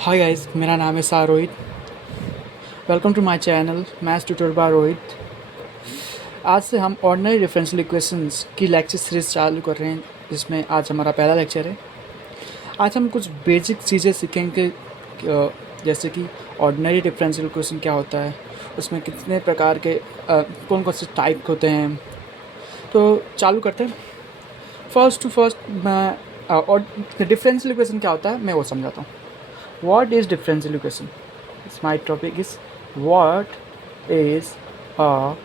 Hi guys, मेरा नाम है सा Rohit. Welcome to my channel maths tutor by Rohit. आज से हम ऑर्डिनरी डिफरेंशियल इक्वेशंस की लेक्चर सीरीज चालू कर रहे हैं, जिसमें आज हमारा पहला लेक्चर है। आज हम कुछ बेसिक चीज़ें सीखेंगे, जैसे कि ऑर्डिनरी डिफरेंशियल इक्वेशन क्या होता है, उसमें कितने प्रकार के कौन कौन से टाइप होते हैं। तो चालू करते हैं। फर्स्ट टू फर्स्ट मैं और डिफरेंशियल इक्वेशन क्या होता है मैं वो समझाता हूँ। What is differential equation? It's my topic is what is a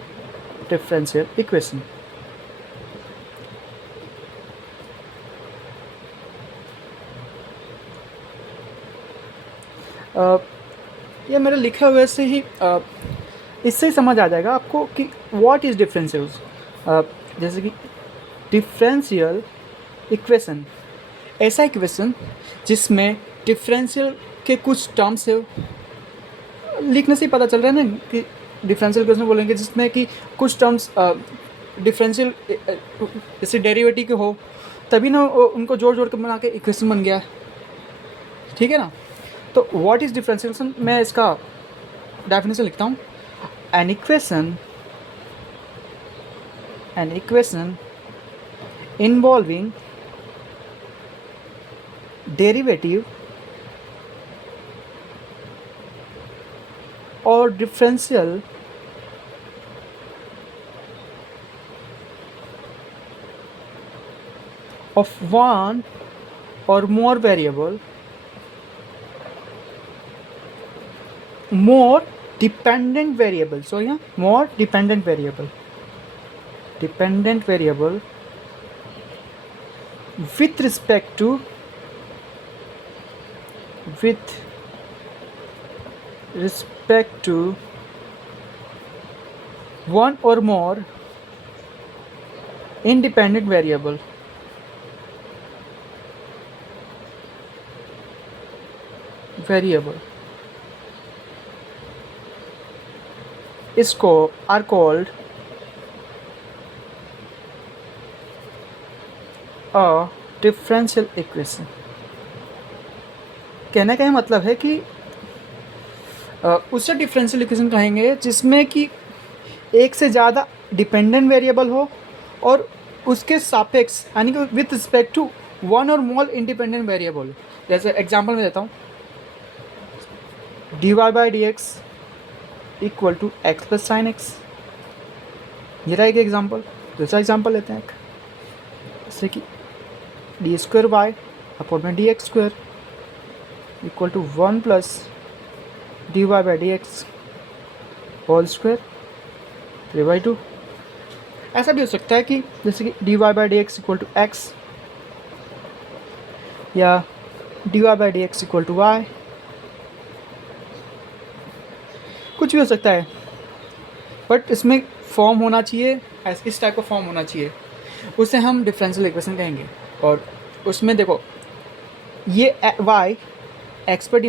differential equation? ये मेरा लिखा हुआ से ही इससे ही समझ आ जाएगा आपको कि what is differential। जैसे कि डिफरेंशियल इक्वेशन ऐसा इक्वेशन जिसमें डिफरेंशियल के कुछ टर्म्स है। लिखने से ही पता चल रहा है ना कि डिफरेंशियल इक्वेशन बोलेंगे जिसमें कि कुछ टर्म्स डिफरेंशियल जैसे डेरिवेटिव के हो, तभी ना उनको जोड़ जोड़ के बना के इक्वेशन बन गया। ठीक है ना। तो व्हाट इज़ डिफरेंशिएशन, मैं इसका डेफिनेशन लिखता हूँ। एन इक्वेशन इन्वॉल्विंग डेरिवेटिव और differential of one or more variable, more dependent variable, so yeah, more dependent variable with respect to one or more independent variable are called a differential equation। कहने का मतलब है कि उससे differential equation कहेंगे जिसमें कि एक से ज़्यादा डिपेंडेंट वेरिएबल हो और उसके सापेक्ष यानी कि विथ रिस्पेक्ट टू वन और मोर इंडिपेंडेंट वेरिएबल। जैसे एग्जांपल में देता हूँ, dy/dx equal to x plus sine x. ये रहा एक एग्जाम्पल। दूसरा एग्जाम्पल लेते हैं, जैसे कि d² अपॉन में dx² इक्वल टू 1 प्लस dy/dx होल स्क्वायर 3/2। ऐसा भी हो सकता है कि जैसे कि dy/dx इक्वल टू एक्स या dy/dx इक्वल टू वाई, कुछ भी हो सकता है, बट इसमें फॉर्म होना चाहिए, इस टाइप का फॉर्म होना चाहिए, उसे हम डिफरेंशियल इक्वेशन कहेंगे। और उसमें देखो ये y एक्स पर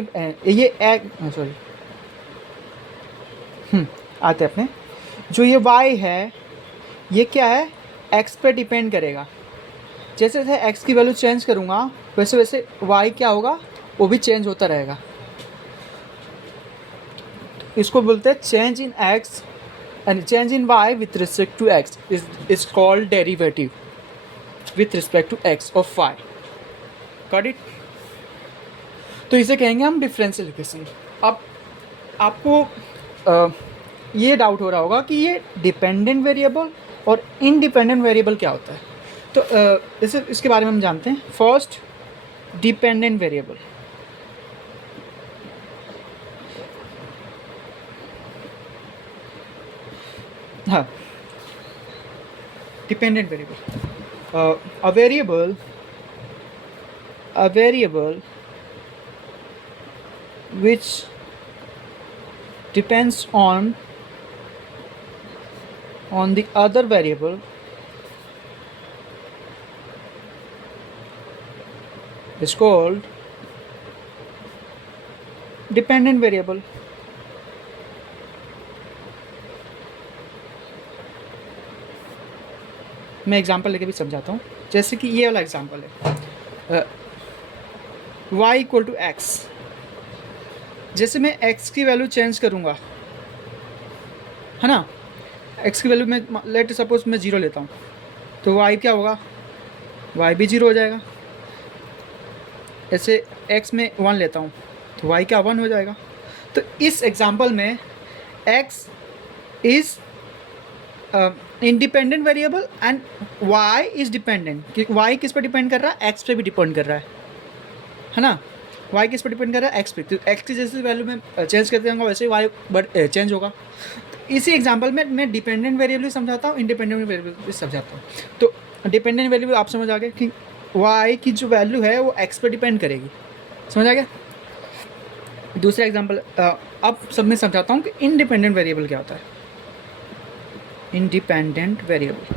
आते अपने जो ये y है ये क्या है, x पे डिपेंड करेगा। जैसे जैसे x की वैल्यू चेंज करूँगा वैसे वैसे y क्या होगा वो भी चेंज होता रहेगा। इसको बोलते हैं change in x and change in y with respect to x is called derivative with respect to x of y। Got it. तो इसे कहेंगे हम डिफरेंशियल इक्वेशन। अब आपको ये डाउट हो रहा होगा कि ये डिपेंडेंट वेरिएबल और इंडिपेंडेंट वेरिएबल क्या होता है। तो इसके बारे में हम जानते हैं। First, dependent variable. हाँ, dependent variable, a variable which depends on the other variable is called dependent variable। मैं एग्जांपल लेके भी समझाता हूँ। जैसे कि ये वाला एग्जांपल है, y इक्वल टू एक्स। जैसे मैं x की वैल्यू चेंज करूँगा, है ना, x की वैल्यू में लेट सपोज मैं 0 लेता हूँ, तो y क्या होगा, y भी 0 हो जाएगा। ऐसे x में 1 लेता हूँ तो y क्या 1 हो जाएगा। तो इस एग्जांपल में x is independent variable and y is dependent, कि y किस पर डिपेंड कर रहा है, x पे भी डिपेंड कर रहा है ना। y किस पर डिपेंड कर रहा है, x पे। तो x की जैसे वैल्यू में चेंज करते जाऊँगा वैसे y चेंज होगा। तो इसी एग्जांपल में मैं डिपेंडेंट वेरिएबल भी समझाता हूँ, इंडिपेंडेंट वेरिएबल भी समझाता हूँ। तो डिपेंडेंट वेरिएबल आप समझ आ गए कि y की जो वैल्यू है वो x पर डिपेंड करेगी, समझ आ गया। दूसरा एग्जांपल अब सब में समझाता हूँ कि इंडिपेंडेंट वेरिएबल क्या होता है। Independent variable,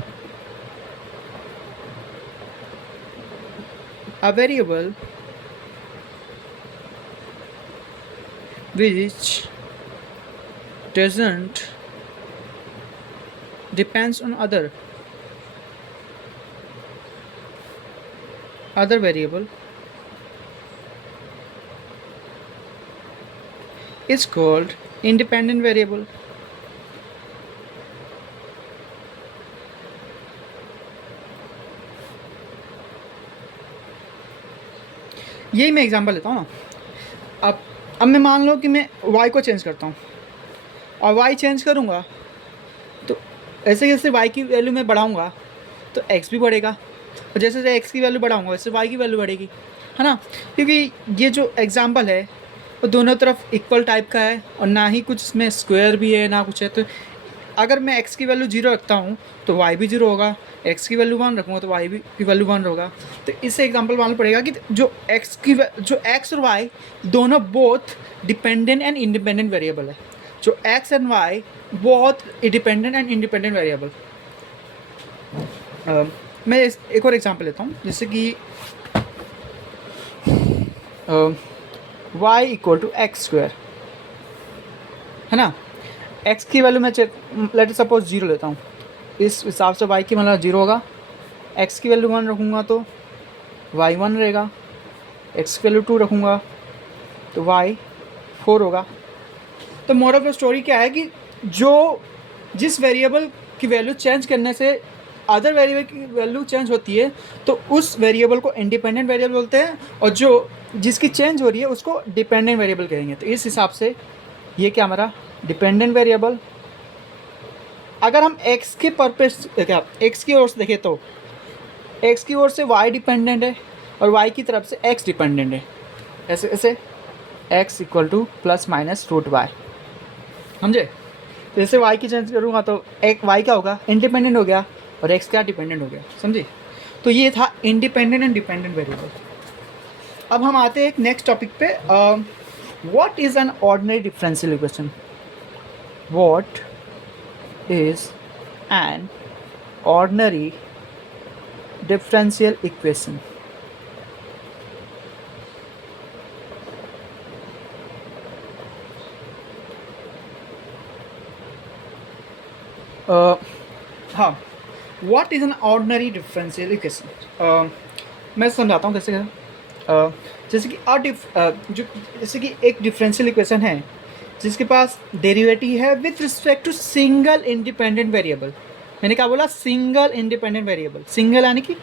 a variable which doesn't depends on other variable is called independent variable. यही मैं एग्जांपल लेता हूँ ना। अब मैं मान लो कि मैं y को चेंज करता हूँ और y चेंज करूँगा तो ऐसे जैसे y की वैल्यू मैं बढ़ाऊँगा तो x भी बढ़ेगा, और जैसे जैसे x की वैल्यू बढ़ाऊँगा वैसे y की वैल्यू बढ़ेगी, है ना। क्योंकि ये जो एग्जांपल है वो दोनों तरफ इक्वल टाइप का है और ना ही कुछ इसमें स्क्वायर भी है ना कुछ है। तो अगर मैं x की वैल्यू 0 रखता हूँ तो y भी 0 होगा, x की वैल्यू 1 रखूँगा तो y भी की वैल्यू 1 होगा। तो इससे एग्जांपल मालूम पड़ेगा कि जो x और y दोनों both dependent and independent variable है। जो x and y both dependent and independent variable. मैं एक और एग्जांपल लेता हूँ, जैसे कि y equal to x square, है ना। x की वैल्यू मैं लेट सपोज 0 लेता हूँ, इस हिसाब से y की मतलब 0 होगा। x की वैल्यू 1 रखूँगा तो y 1 रहेगा, x की वैल्यू 2 रखूँगा तो y 4 होगा। तो मोरल ऑफ द स्टोरी क्या है कि जिस वेरिएबल की वैल्यू चेंज करने से अदर वेरिएबल की वैल्यू चेंज होती है तो उस वेरिएबल को इंडिपेंडेंट वेरिएबल बोलते हैं, और जिसकी चेंज हो रही है उसको डिपेंडेंट वेरिएबल कहेंगे। तो इस हिसाब से ये क्या हमारा डिपेंडेंट वेरिएबल। अगर हम x के पर्पस क्या x की ओर से देखें तो x की ओर से y डिपेंडेंट है और y की तरफ से x डिपेंडेंट है। ऐसे ऐसे x equal to plus minus root y, समझे। तो जैसे y की चेंज करूँगा तो एक y क्या होगा, इंडिपेंडेंट हो गया, और x क्या डिपेंडेंट हो गया, समझे। तो ये था इंडिपेंडेंट एंड डिपेंडेंट वेरिएबल। अब हम आते हैं एक नेक्स्ट टॉपिक पे। What is an ordinary differential equation. What is an ordinary differential equation. हाँ, what is an ordinary differential equation. मैं समझाता हूँ कैसे जैसे कि जैसे कि एक डिफरेंशियल इक्वेशन है जिसके पास डेरिवेटिव है with respect to single independent variable. मैंने क्या बोला, सिंगल इंडिपेंडेंट वेरिएबल। सिंगल यानी कि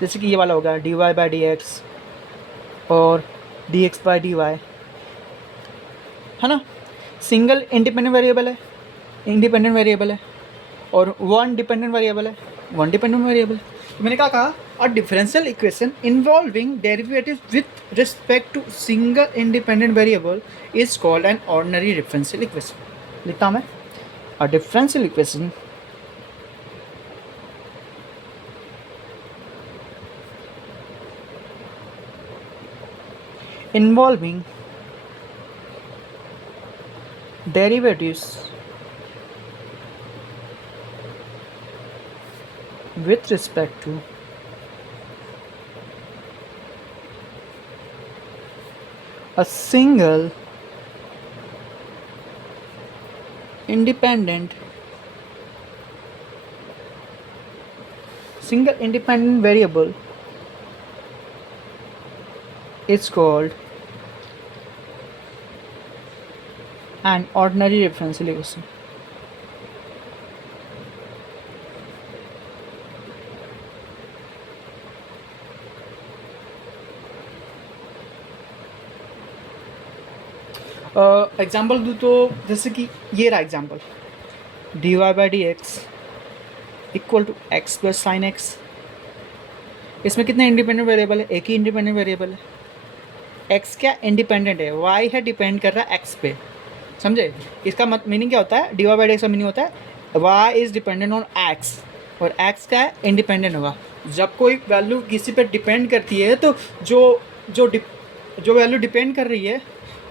जैसे कि ये वाला होगा dy बाई डी एक्स और dx बाई डी वाई, है ना। सिंगल इंडिपेंडेंट वेरिएबल है और वन डिपेंडेंट वेरिएबल है, वन डिपेंडेंट वेरिएबल। तो मैंने क्या कहा, a differential equation involving derivative with respect to single independent variable is called an ordinary differential equation. लिखता हूँ मैं, a differential equation involving derivatives with respect to a single independent variable is called and ordinary differential equation. Example दूँ तो जैसे कि ये रहा example, dy by D x equal to x plus sine x. इसमें कितने इंडिपेंडेंट वेरिएबल है? एक ही इंडिपेंडेंट वेरिएबल है। एक्स क्या इंडिपेंडेंट है, वाई है डिपेंड कर रहा है एक्स पे, समझे? इसका मीनिंग क्या होता है? D Y by D x का मीनिंग होता है y is dependent on x, और एक्स क्या है? इंडिपेंडेंट होगा। जब कोई वैल्यू किसी पे डिपेंड करती है तो जो वैल्यू डिपेंड कर रही है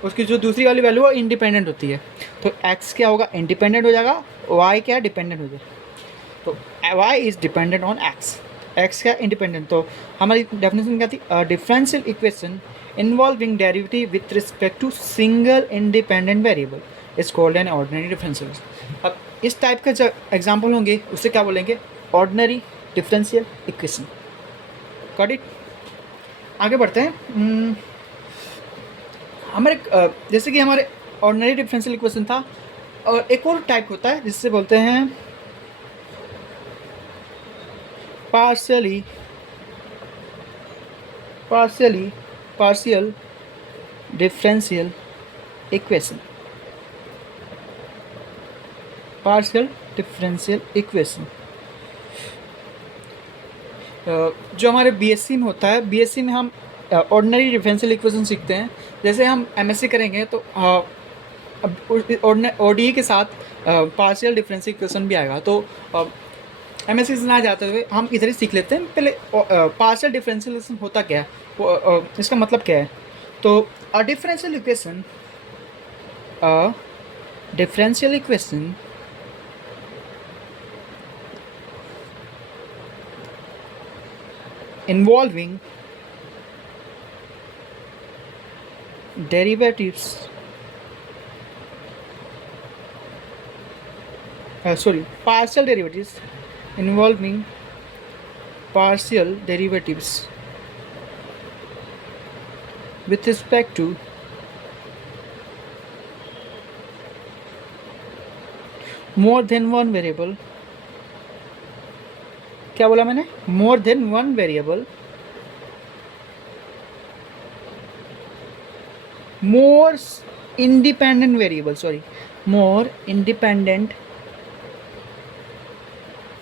उसकी जो दूसरी वाली वैल्यू वो इंडिपेंडेंट होती है। तो एक्स क्या होगा? इंडिपेंडेंट हो जाएगा, वाई क्या डिपेंडेंट हो जाएगा। तो y is dependent on x, x क्या इंडिपेंडेंट। तो हमारी डेफिनेशन क्या थी? Differential equation involving derivative with respect to single independent variable is called an ordinary differential. अब इस टाइप के जो एग्जाम्पल होंगे उससे क्या बोलेंगे? Ordinary differential equation. Got it? आगे बढ़ते हैं। हमारे जैसे कि हमारे ऑर्डिनरी डिफरेंशियल इक्वेशन था, और एक और टाइप होता है जिससे बोलते हैं partial differential equation. Partial differential equation जो हमारे बीएससी में होता है, बीएससी में हम ऑर्डिनरी डिफरेंशियल इक्वेशन सीखते हैं। जैसे हम एमएससी करेंगे तो अब ओडीई के साथ पार्शियल डिफरेंशियल इक्वेशन भी आएगा। तो एमएससी से ना जाते हुए हम इधर ही सीख लेते हैं। पहले पार्शियल डिफरेंशियल इक्वेशन होता क्या है, इसका मतलब क्या है? तो अ differential equation involving derivatives partial derivatives involving partial derivatives with respect to more than one variable। क्या बोला मैंने? More than one variable, more independent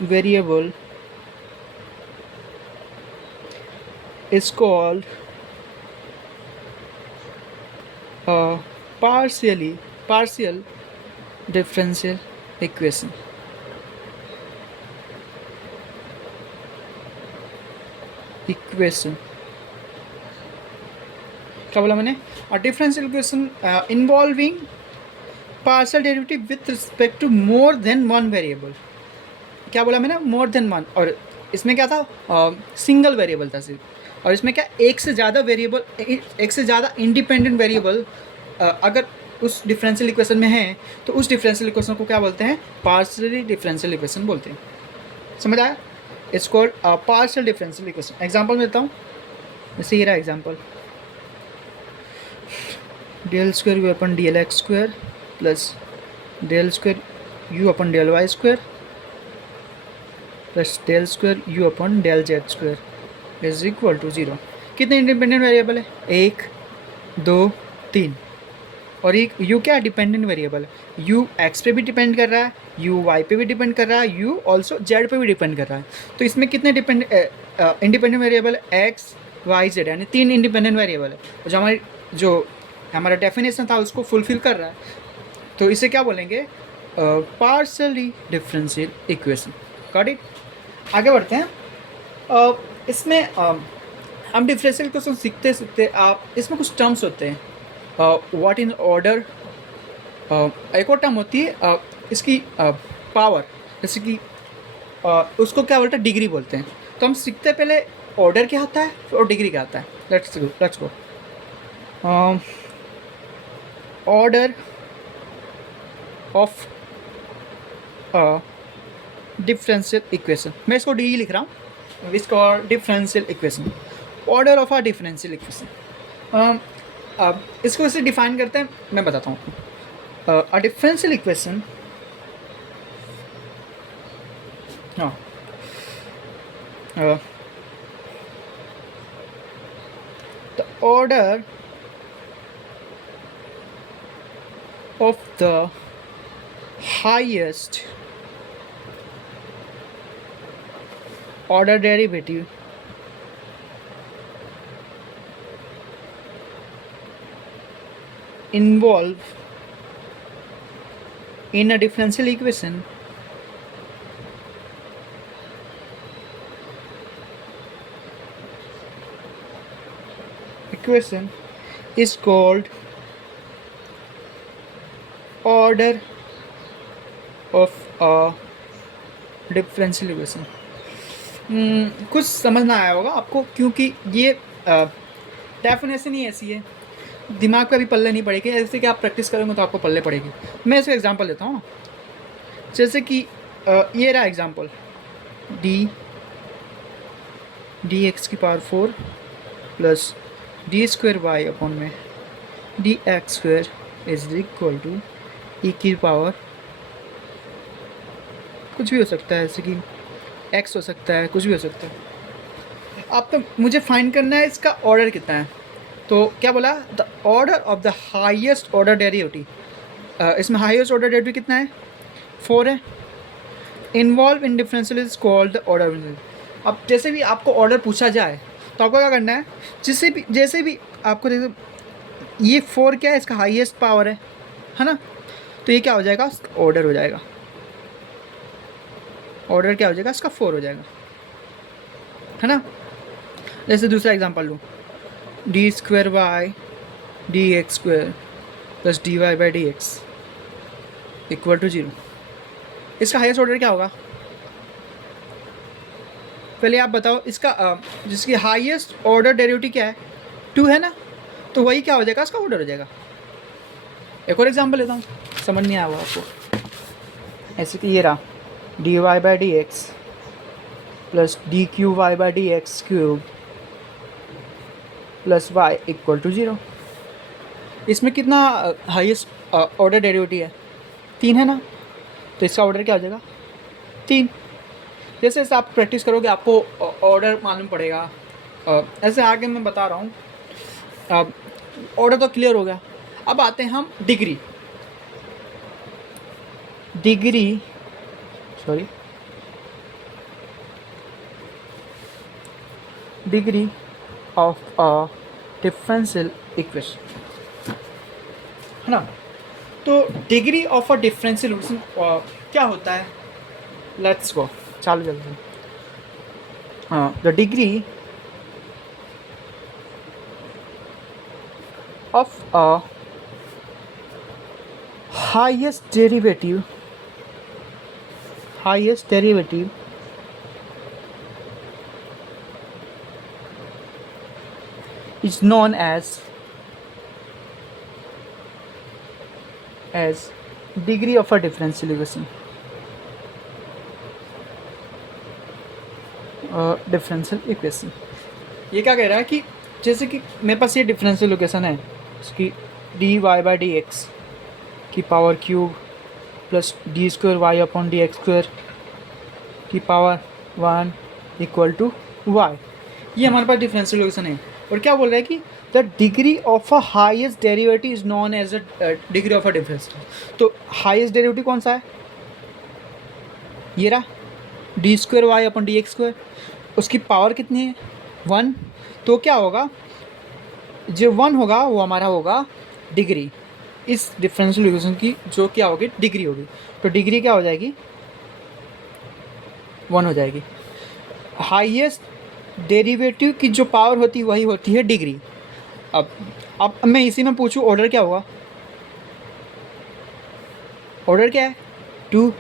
variable is called partial differential equation। क्या बोला मैंने? Differential equation involving partial derivative with respect to more than one variable. क्या बोला मैंने? More than one. और इसमें क्या था? सिंगल वेरिएबल था सिर्फ। और इसमें क्या? एक से ज़्यादा इंडिपेंडेंट वेरिएबल अगर उस डिफरेंशियल इक्वेशन में है तो उस डिफरेंशियल इक्वेशन को क्या बोलते हैं? पार्शियली डिफरेंशियल इक्वेशन बोलते हैं। समझ आया? It's called partial differential equation. Example देता हूँ, जैसे ये रहा example, del square u upon d l x square plus del square u upon del y square plus del square u upon del z square is equal to 0। कितने independent variable है? 1 2 3। और ये you क्या dependent variable है? You x पे भी depend कर रहा है, यू वाई पे भी डिपेंड कर रहा है, यू ऑल्सो जेड पे भी डिपेंड कर रहा है। तो इसमें कितने independent variable? X y z, यानी 3 इंडिपेंडेंट वेरिएबल है। जो हमारा डेफिनेशन था उसको फुलफिल कर रहा है। तो इसे क्या बोलेंगे? Partially differential equation. Got it? आगे बढ़ते हैं। इसमें हम डिफरेंशियल इक्वेशन सीखते आप इसमें कुछ टर्म्स होते हैं। व्हाट इन ऑर्डर, एक और टर्म होती है इसकी पावर, जैसे कि उसको क्या बोलते हैं? डिग्री बोलते हैं। तो हम सीखते पहले ऑर्डर क्या होता है और डिग्री क्या होता है। Let's go. Order of differential equation, मैं इसको डी लिख रहा हूँ, इसको differential equation, order of a differential equation. अब इसको इसे डिफाइन करते हैं, मैं बताता हूँ। a differential equation, no, uh, the order of the highest order derivative involved in a differential equation is called order of a differential equation. कुछ समझ ना आया होगा आपको, क्योंकि ये डेफिनेशन ही ऐसी है, दिमाग पे भी पल्ले नहीं पड़ेगी। ऐसे कि आप प्रैक्टिस करोगे तो आपको पल्ले पड़ेगी। मैं इसका एग्जांपल लेता हूँ, जैसे कि ये रहा एग्जांपल, डी एक्स की power 4 plus D square Y upon में D x square is equal to E की पावर कुछ भी हो सकता है, जैसे कि एक्स हो सकता है, कुछ भी हो सकता है। आप तो मुझे फाइंड करना है इसका ऑर्डर कितना है। तो क्या बोला, the order of the highest order derivative. इसमें हाईएस्ट ऑर्डर डेरिवेटिव कितना है, 4 है। Involve in differential is called the order. अब जैसे भी आपको ऑर्डर पूछा जाए तो आपको क्या करना है, जैसे भी आपको देखो ये 4 क्या है, इसका हाईएस्ट पावर है ना, तो ये क्या हो जाएगा, ऑर्डर हो जाएगा। ऑर्डर क्या हो जाएगा, इसका 4 हो जाएगा, है ना। जैसे दूसरा एग्जांपल लूँ, d square y d x square plus d Y by D x equal to 0। इसका हाईएस्ट ऑर्डर क्या होगा, पहले आप बताओ। इसका जिसकी हाईएस्ट ऑर्डर डेरिवेटिव क्या है, 2 है ना, तो वही क्या हो जाएगा, इसका ऑर्डर हो जाएगा। एक और एग्जांपल लेता हूँ, समझ नहीं आया हुआ आपको। ऐसे कि ये रहा, d Y by D x plus D cube y by D x cube plus y equal to 0। इसमें कितना हाईएस्ट ऑर्डर डेरिवेटिव है, 3 है ना, तो इसका ऑर्डर क्या हो जाएगा, 3। जैसे जैसे आप प्रैक्टिस करोगे आपको ऑर्डर मालूम पड़ेगा। ऐसे आगे मैं बता रहा हूँ। ऑर्डर तो क्लियर हो गया। अब आते हैं हम degree of a differential equation, है ना। तो degree of a differential equation क्या होता है, लेट्स गो, चालू चलते हैं। The degree of a highest derivative is known as degree of a differential equation। Differential equation ये क्या कह रहा है कि जैसे कि मेरे पास ये डिफरेंशियल इक्वेशन है, इसकी D Y by D X की power cube plus D square Y upon D x square की पावर 1 इक्वल टू वाई। ये हमारे पास डिफरेंशियल इक्वेशन है। और क्या बोल रहा है कि the degree of a highest derivative is known as a degree of a differential. तो हाईएस्ट डेरिवेटिव कौन सा है, ये रहा, d square Y upon D x square. उसकी पावर कितनी है, 1। तो क्या होगा, जो 1 होगा वो हमारा होगा डिग्री इस डिफरेंशियल इक्वेशन की, जो क्या होगी, डिग्री होगी। तो डिग्री क्या हो जाएगी, 1 हो जाएगी। हाईएस्ट डेरिवेटिव की जो पावर होती है वही होती है डिग्री। अब मैं इसी में पूछूं ऑर्डर क्या होगा, ऑर्डर क्या है, 2।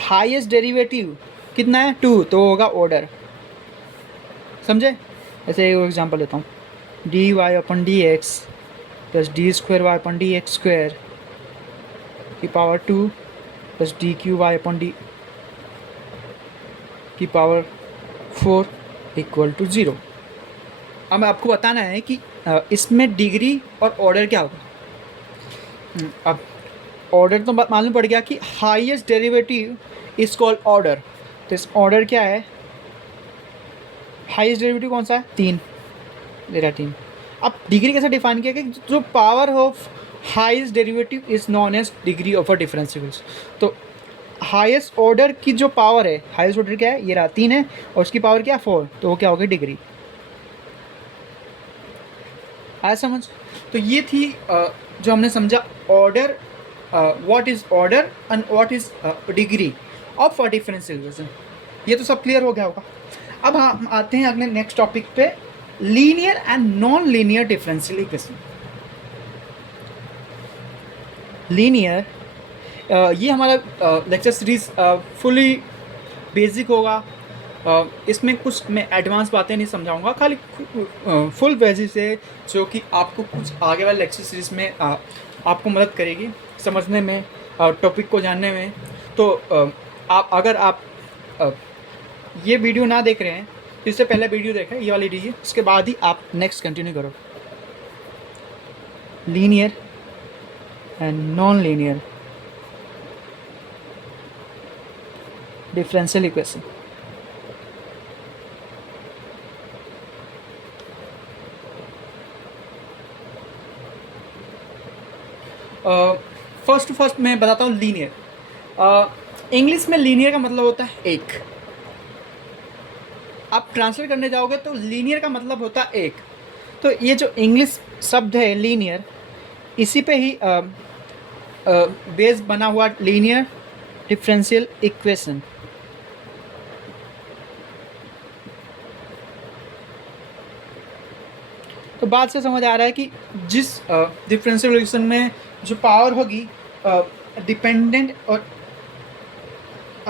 हाईएस्ट डेरिवेटिव कितना है, 2, तो होगा ऑर्डर, समझे। ऐसे एक एग्जांपल लेता हूँ, D Y upon D x plus D square Y upon D x square की power 2 plus D cube Y upon D की पावर 4 इक्वल टू 0। अब आपको बताना है कि इसमें डिग्री और ऑर्डर क्या होगा। अब ऑर्डर तो मालूम पड़ गया कि highest derivative is called order. तो इस ऑर्डर क्या है, हाईएस्ट डेरिवेटिव कौन सा है, 3 ले रहा है 3। अब डिग्री कैसे डिफाइन किया कि जो power of highest derivative is known as degree of a differentials. तो हाईएस्ट ऑर्डर की जो पावर है, हाईएस्ट ऑर्डर क्या है, ये रहा 3 है, और उसकी पावर क्या है 4, तो वो क्या होगी डिग्री। आया समझ। तो ये थी जो हमने समझा order, what is order and what is degree of a differential equation. ये तो सब क्लियर हो गया होगा। अब हम आते हैं अगले नेक्स्ट टॉपिक पे, linear and non linear differential equation. Linear, ये हमारा लेक्चर सीरीज फुली बेसिक होगा। इसमें कुछ मैं एडवांस बातें नहीं समझाऊंगा, खाली फुल बेसिक से जो कि आपको कुछ आगे वाले लेक्चर सीरीज में आपको मदद करेगी समझने में, टॉपिक को जानने में। तो आप अगर आप ये वीडियो ना देख रहे हैं तो इससे पहले वीडियो देखें, ये वाली लीजिए, उसके बाद ही आप नेक्स्ट कंटिन्यू करो। Linear and non linear differential equation. First मैं बताता हूँ लीनियर। इंग्लिश में लीनियर का मतलब होता है एक। आप ट्रांसलेट करने जाओगे तो लीनियर का मतलब होता है एक। तो ये जो इंग्लिश शब्द है लीनियर, इसी पे ही बेस बना हुआ लीनियर डिफरेंशियल इक्वेशन। तो बात से समझ आ रहा है कि जिस डिफरेंशियल इक्वेशन में जो पावर होगी डिपेंडेंट और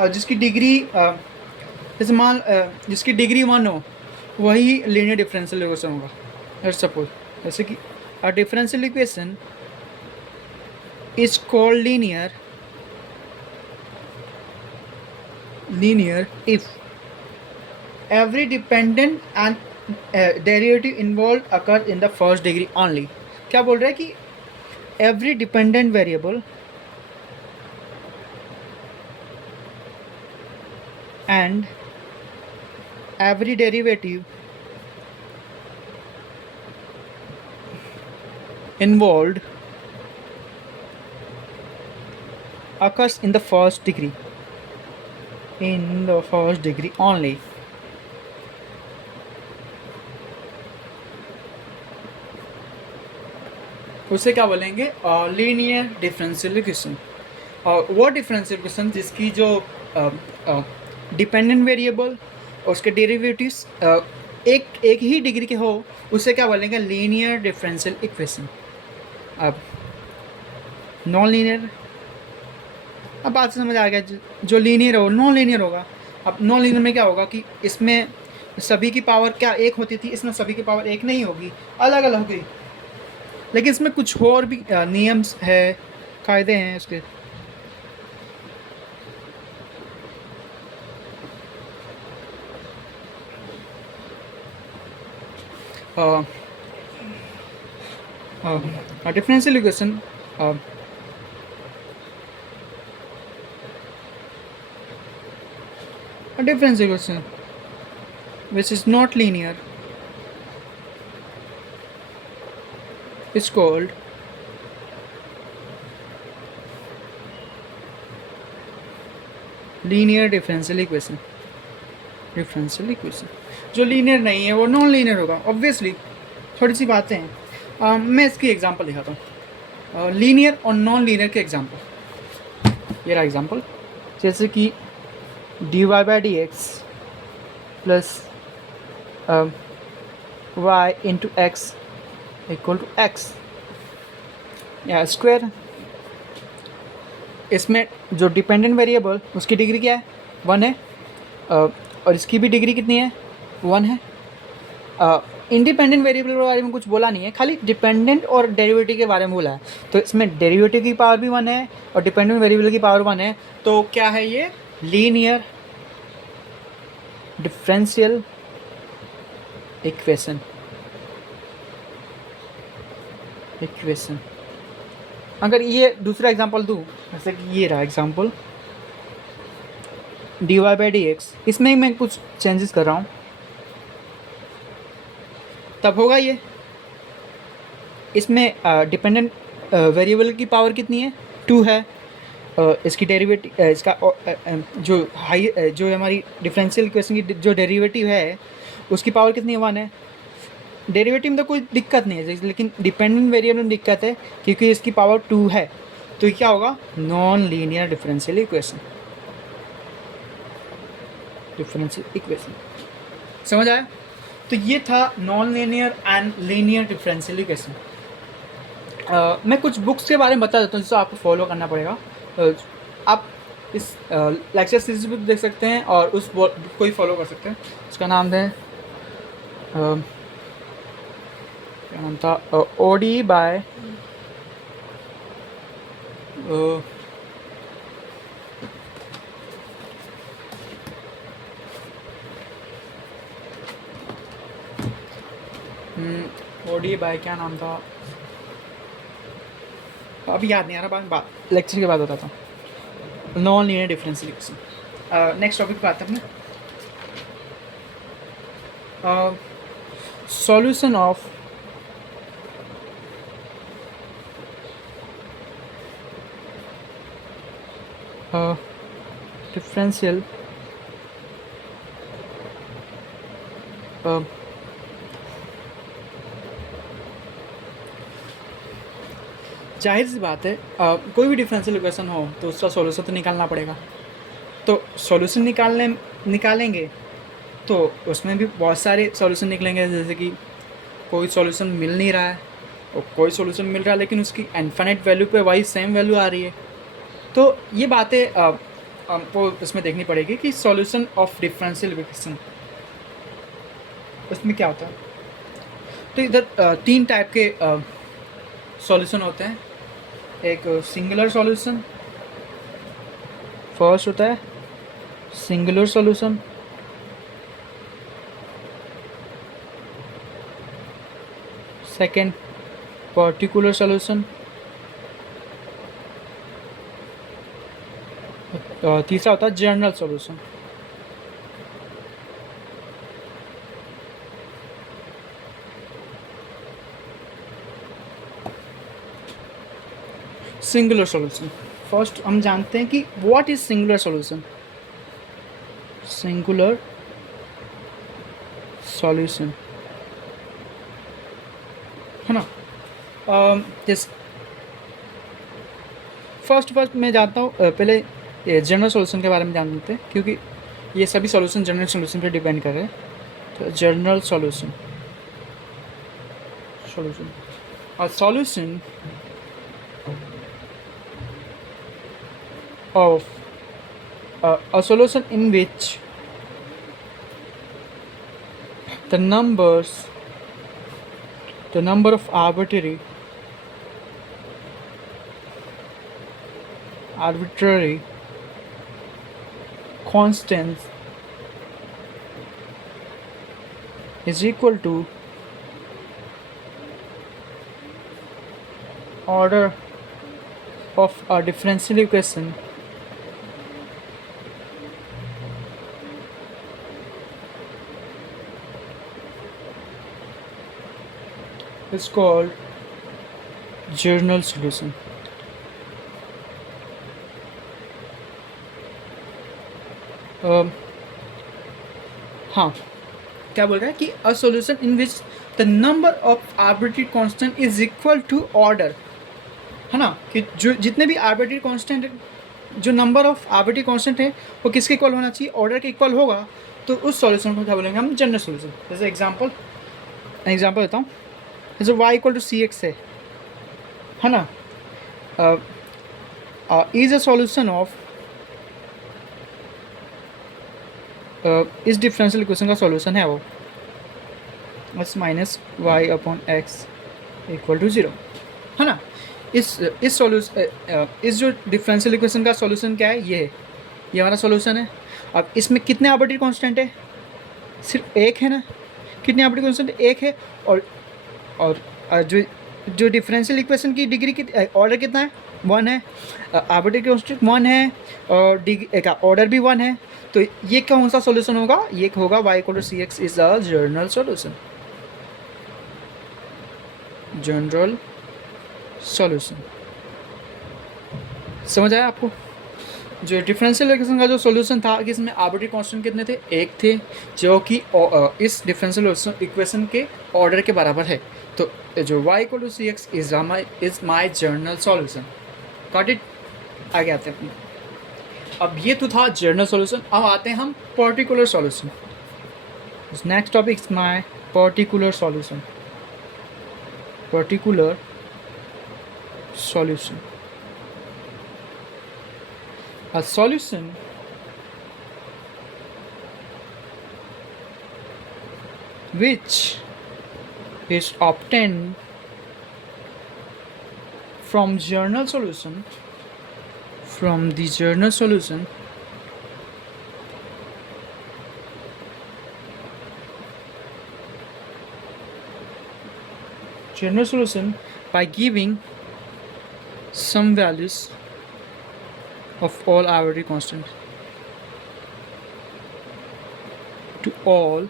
जिसकी डिग्री जैसे मान जिसकी डिग्री 1 हो, वही लीनियर डिफरेंशियल इक्वेशन होगा। लेट्स सपोज जैसे कि अ differential equation is called linear if every dependent and derivative involved occur in the first degree only। क्या बोल रहा है कि every dependent variable and every derivative involved occurs in the first degree only। उसे क्या बोलेंगे, लीनियर डिफरेंशियल इक्वेशन। और वो डिफरेंशियल इक्वेशन जिसकी जो डिपेंडेंट वेरिएबल और उसके डेरिवेटिव्स एक ही डिग्री के हो, उसे क्या बोलेंगे, लीनियर डिफरेंशियल इक्वेशन। अब नॉन लीनियर, अब बात से समझ आ गया, जो लीनियर हो नॉन लीनियर होगा। अब नॉन लीनियर में क्या होगा कि इसमें सभी की पावर क्या एक होती थी, इसमें सभी की पावर एक नहीं होगी, अलग अलग होगी। लेकिन इसमें कुछ और भी नियम्स है, कायदे हैं उसके। Differential equation a differential equation which is not linear is called linear differential equation. जो लीनियर नहीं है वो नॉन लीनियर होगा, ऑब्वियसली। थोड़ी सी बातें हैं, मैं इसकी एग्जांपल दिखाता हूँ, लीनियर और नॉन लीनियर के एग्जांपल। ये रहा एग्जांपल, जैसे कि dy/dx plus y into x equal to x या स्क्वायर। इसमें जो डिपेंडेंट वेरिएबल उसकी डिग्री क्या है, 1 है, और इसकी भी डिग्री कितनी है, 1 है। इंडिपेंडेंट वेरिएबल के बारे में कुछ बोला नहीं है, खाली डिपेंडेंट और डेरिवेटिव के बारे में बोला है। तो इसमें डेरिवेटिव की पावर भी 1 है और डिपेंडेंट वेरिएबल की पावर 1 है। तो क्या है ये, लीनियर डिफरेंशियल इक्वेशन। अगर ये दूसरा एग्जांपल दूँ, जैसे कि ये रहा एग्जांपल dy/dx, इसमें ही मैं कुछ चेंजेस कर रहा हूँ, तब होगा ये। इसमें डिपेंडेंट वेरिएबल की पावर कितनी है, 2 है। इसकी डेरिवेटिव इसका जो हमारी डिफरेंशियल इक्वेशन की जो डेरिवेटिव है उसकी पावर कितनी है, 1 है। डेरिवेटिव में तो कोई दिक्कत नहीं है, लेकिन डिपेंडेंट वेरिएबल में दिक्कत है क्योंकि इसकी पावर 2 है। तो ये क्या होगा, नॉन लीनियर डिफरेंशियल इक्वेशन। समझ आया? तो ये था non linear and linear differential equation. मैं कुछ बुक्स के बारे में बता देता हूँ जिसको आपको फॉलो करना पड़ेगा। आप इस लेक्चर सीरीज भी देख सकते हैं और उस बुक को ही फॉलो कर सकते हैं। उसका नाम है क्या नाम था, ओडी बाय ओडी बाय क्या नाम था, अभी याद नहीं आ रहा, बात लेक्चर के बाद बताता हूँ। Non linear differential equation. Next topic पे आते हैं अपने सॉल्यूशन ऑफ डिफरेंशियल जाहिर सी बात है, कोई भी डिफरेंशियल इक्वेशन हो तो उसका सॉल्यूशन तो निकालना पड़ेगा। तो सॉल्यूशन निकालेंगे तो उसमें भी बहुत सारे सॉल्यूशन निकलेंगे, जैसे कि कोई सॉल्यूशन मिल नहीं रहा है और कोई सॉल्यूशन मिल रहा है लेकिन उसकी इनफिनिट वैल्यू पे वही सेम वैल्यू आ रही है। तो ये बातें आपको इसमें देखनी पड़ेगी कि सॉल्यूशन ऑफ डिफरेंशियल इक्वेशन उसमें क्या होता है। तो इधर 3 टाइप के सॉल्यूशन होते हैं। एक सिंगुलर सॉल्यूशन, फर्स्ट होता है singular solution. Second particular solution. तीसरा होता है general solution. Singular solution, first हम जानते हैं कि what is singular solution. Singular solution है ना। जिस फर्स्ट मैं जानता हूँ, पहले जनरल सॉल्यूशन के बारे में जान लेते हैं क्योंकि ये सभी सॉल्यूशन जनरल सॉल्यूशन पे डिपेंड कर रहे हैं। तो general solution a solution of a solution in which the number of arbitrary constants is equal to order of a differential equation is called general solution. हाँ, क्या बोल रहा है कि a solution in which the number of arbitrary constant is equal to order, है ना, कि जो जितने भी आर्बिट्री कांस्टेंट, जो नंबर ऑफ आर्बिट्री कांस्टेंट है वो किसके इक्वल होना चाहिए, ऑर्डर के इक्वल होगा, तो उस सॉल्यूशन को क्या बोलेंगे हम, जनरल सॉल्यूशन। जैसे एग्जांपल देता हूँ, जैसे y equal to c x है ना, इज अ सॉल्यूशन ऑफ इस डिफरेंशियल इक्वेशन का सॉल्यूशन है वो x minus y upon x equal to 0, है ना। इस सॉल्यूशन इस जो डिफरेंशियल इक्वेशन का सॉल्यूशन क्या है, ये हमारा सॉल्यूशन है। अब इसमें कितने आर्बिट्री कांस्टेंट है, सिर्फ एक है ना, कितने आर्बिट्री कांस्टेंट, एक है। और जो जो डिफरेंशियल इक्वेशन की डिग्री ऑर्डर कितना है, 1 है, आर्बिट्रेरी कांस्टेंट 1 है, और डिग्री का ऑर्डर भी 1 है। तो ये कौन सा सॉल्यूशन होगा, ये होगा y=cx is the general solution, general solution. समझ आया आपको? जो डिफरेंशियल इक्वेशन का जो सॉल्यूशन था कि इसमें आर्बिट्रेरी कांस्टेंट कितने थे, 1 थे, जो कि इस डिफरेंशियल इक्वेशन के ऑर्डर के बराबर है। तो जो y=cx is my general solution. Got it? आगे आते हैं अपनी। अब ये तो था जनरल सॉल्यूशन, अब आते हैं हम particular solution. Next topic is my particular solution, particular solution. A solution which is obtained from general solution, from the general solution by giving some values of all arbitrary constants to all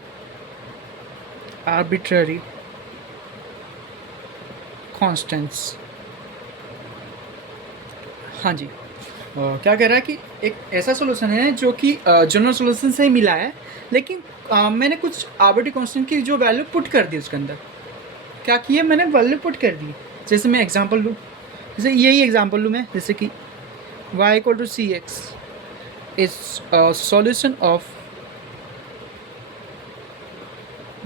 arbitrary constants। हाँ जी, क्या कह रहा है कि एक ऐसा solution है जो कि जनरल सॉल्यूशन से ही मिला है, लेकिन मैंने कुछ आर्बिट्ररी कांस्टेंट की जो वैल्यू पुट कर दी उसके अंदर। क्या किया मैंने, वैल्यू पुट कर दी। जैसे मैं एग्जांपल लूँ, जैसे यही एग्जांपल लूँ मैं, जैसे कि y=cx is a solution of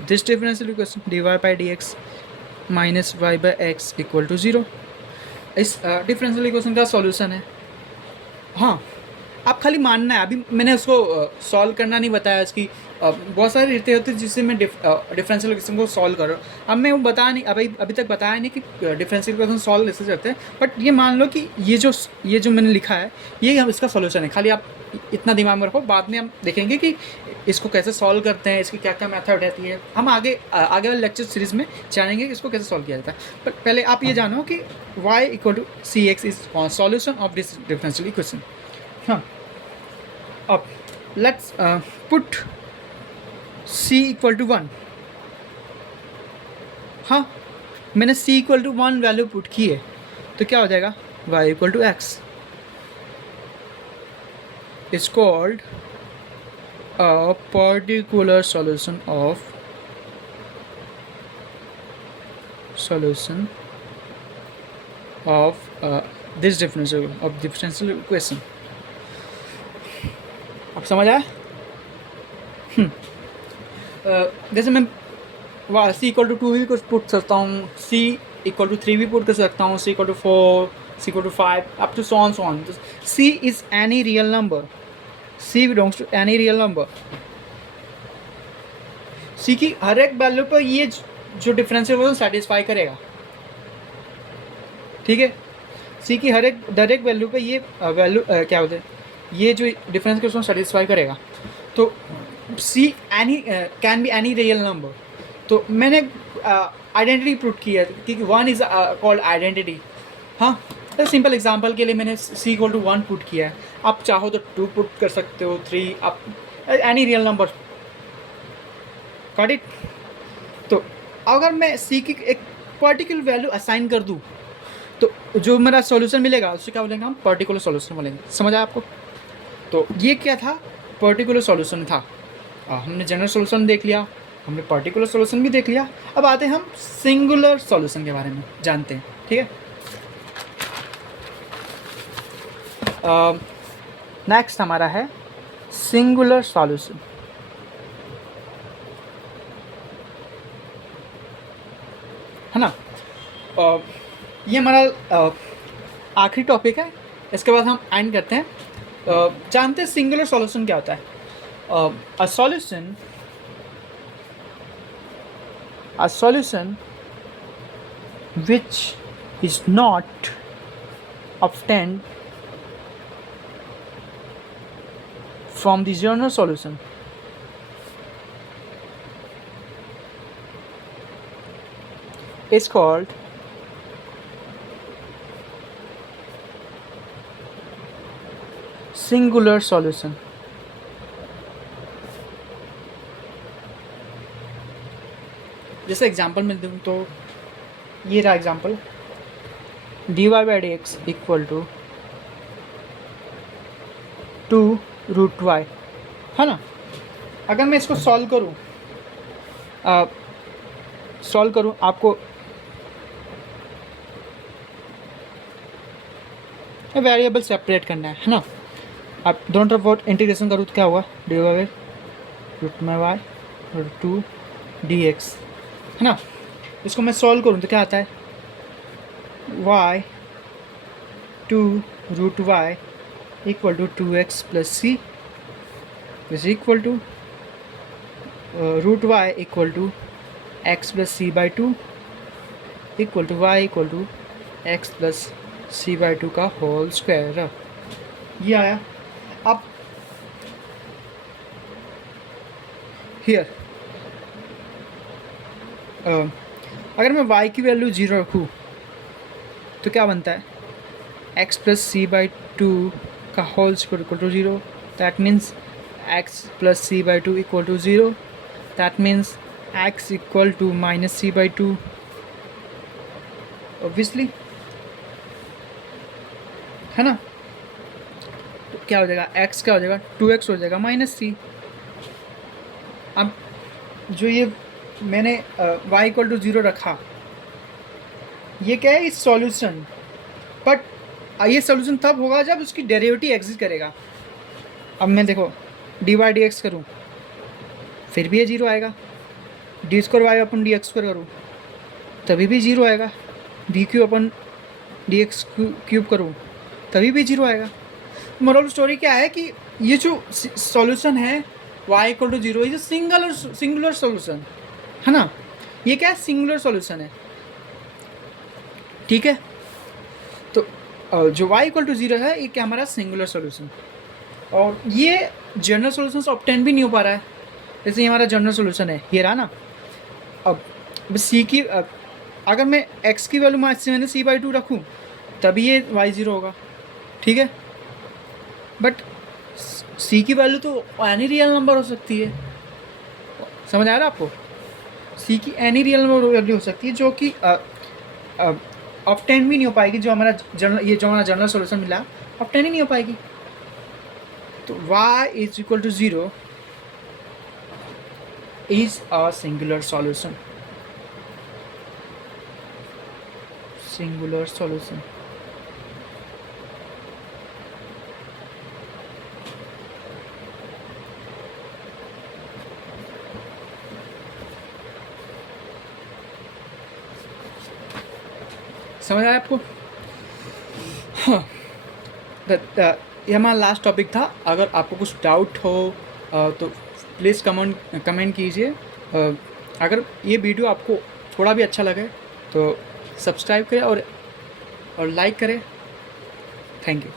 this differential equation dy by dx minus y by x equal to 0। इस डिफरेंशियल इक्वेशन का सॉल्यूशन है। हाँ, आप खाली मानना है, अभी मैंने उसको सॉल्व करना नहीं बताया। इसकी बहुत सारे रीतें होती हैं जिससे मैं डिफरेंशियल इक्वेशन को सॉल्व कर रहा हूँ। अब मैं वो बताया नहीं, अभी तक बताया नहीं कि डिफरेंशियल इक्वेशन सॉल्व कैसे करते हैं, बट ये मान लो कि ये जो मैंने लिखा है ये हम इसका सॉल्यूशन है। खाली आप इतना दिमाग में रखो, बाद में हम देखेंगे कि इसको कैसे सॉल्व करते हैं, इसकी क्या क्या मेथड रहती है। हम आगे वाले लेक्चर सीरीज़ में जानेंगे कि इसको कैसे सॉल्व किया जाता है। बट पहले आप ये जानो कि y=cx is solution of this differential equation. हाँ, अब लेट्स पुट c=1। हाँ, मैंने c=1 वैल्यू पुट की है, तो क्या हो जाएगा, y=x is called a particular solution of this differential equation। अब समझ आया? जैसे मैं c=2 भी कुछ पुट सकता हूँ, c=3 भी पुट कर सकता हूँ, c=4, c=5 up to so on। c is any real number, c belongs to any real number। c की हर एक वैल्यू पर ये जो डिफरेंशियल इक्वेशन सेटिस्फाई करेगा, ठीक है। c की हर एक वैल्यू पे ये वैल्यू क्या होता है, ये जो डिफरेंशियल इक्वेशन सेटिस्फाई करेगा। तो c can be any real number. तो मैंने आइडेंटिटी प्रूव किया कि 1 इज़ कॉल्ड आइडेंटिटी। हाँ, तो सिंपल एग्जांपल के लिए मैंने c=1 पुट किया है। आप चाहो तो 2 पुट कर सकते हो, 3, आप any real number. Got it? तो अगर मैं c की एक पर्टिकुलर वैल्यू असाइन कर दूँ तो जो मेरा सॉल्यूशन मिलेगा उससे क्या बोलेंगे हम, पर्टिकुलर सॉल्यूशन बोलेंगे। समझ आया आपको? तो ये क्या था, पर्टिकुलर सॉल्यूशन था। हमने जनरल सॉल्यूशन देख लिया, हमने पर्टिकुलर सॉल्यूशन भी देख लिया। अब आते हैं हम सिंगुलर सॉल्यूशन के बारे में जानते हैं, ठीक है। नेक्स्ट हमारा है सिंगुलर सॉल्यूशन, है ना। ये हमारा आखिरी टॉपिक है, इसके बाद हम एंड करते हैं। जानते हैं सिंगुलर सॉल्यूशन क्या होता है। A solution which is not obtained from the general solution is called singular solution. जैसे एग्जांपल में दूँ तो ये रहा example, dy by D x equal to 2√y, है ना। अगर मैं इसको सॉल्व करूँ आपको वेरिएबल सेपरेट करना है ना। आप दोनों तरफ वोट इंटीग्रेशन करूँ तो क्या होगा, डी वाई रूट में वाई और 2 dx, है ना। इसको मैं सॉल्व करूँ तो क्या आता है, y 2√y equal to 2x plus c is equal to √y equal to x plus c by 2 equal to y equal to x plus c by 2 का होल स्क्वायर। ये आया। अब हियर अगर मैं y की वैल्यू 0 रखूँ तो क्या बनता है, x प्लस सी बाई 2 का whole square equal to 0, that means x plus c by 2 equal to 0, that means x equal to minus c by 2, obviously, है ना। तो क्या हो जाएगा, x क्या हो जाएगा, 2x हो जाएगा माइनस सी। अब जो ये मैंने y इक्वल टू 0 रखा, ये क्या है, इस सॉल्यूशन, बट ये सॉल्यूशन तब होगा जब उसकी डेरिवेटिव एग्जिस्ट करेगा। अब मैं देखो डी वाई डी एक्स करूँ फिर भी ये 0 आएगा, D square Y upon D x square करूँ तभी भी 0 आएगा, डी क्यू अपन डी एक्स क्यूब करूँ तभी भी 0 आएगा। मोरल स्टोरी क्या है कि ये जो सॉल्यूशन है y equal to 0 is singular solution, है ना। ये क्या है, सिंगुलर सॉल्यूशन है, ठीक है। तो जो y इक्वल टू 0 है ये क्या हमारा सिंगुलर सॉल्यूशन, और ये जनरल सॉल्यूशन ऑब्टेन भी नहीं हो पा रहा है। जैसे ये हमारा जनरल सॉल्यूशन है, ये रहा ना। अब c की अगर मैं x की वैल्यू मैंने c बाई 2 रखूँ तभी ये y 0 होगा, ठीक है। बट c की वैल्यू तो एनी रियल नंबर हो सकती है, समझ आ रहा है आपको। c की एनी रियल नंबर वैल्यू हो सकती है जो कि ऑब्टेन भी नहीं हो पाएगी। जो हमारा जनरल सॉल्यूशन मिला ऑब्टेन ही नहीं हो पाएगी। तो y is equal to 0 is a singular solution, singular solution. समझ आया आपको। हाँ, ये हमारा लास्ट टॉपिक था। अगर आपको कुछ डाउट हो तो प्लीज़ कमेंट कीजिए। अगर ये वीडियो आपको थोड़ा भी अच्छा लगे तो सब्सक्राइब करें और लाइक करें। Thank you.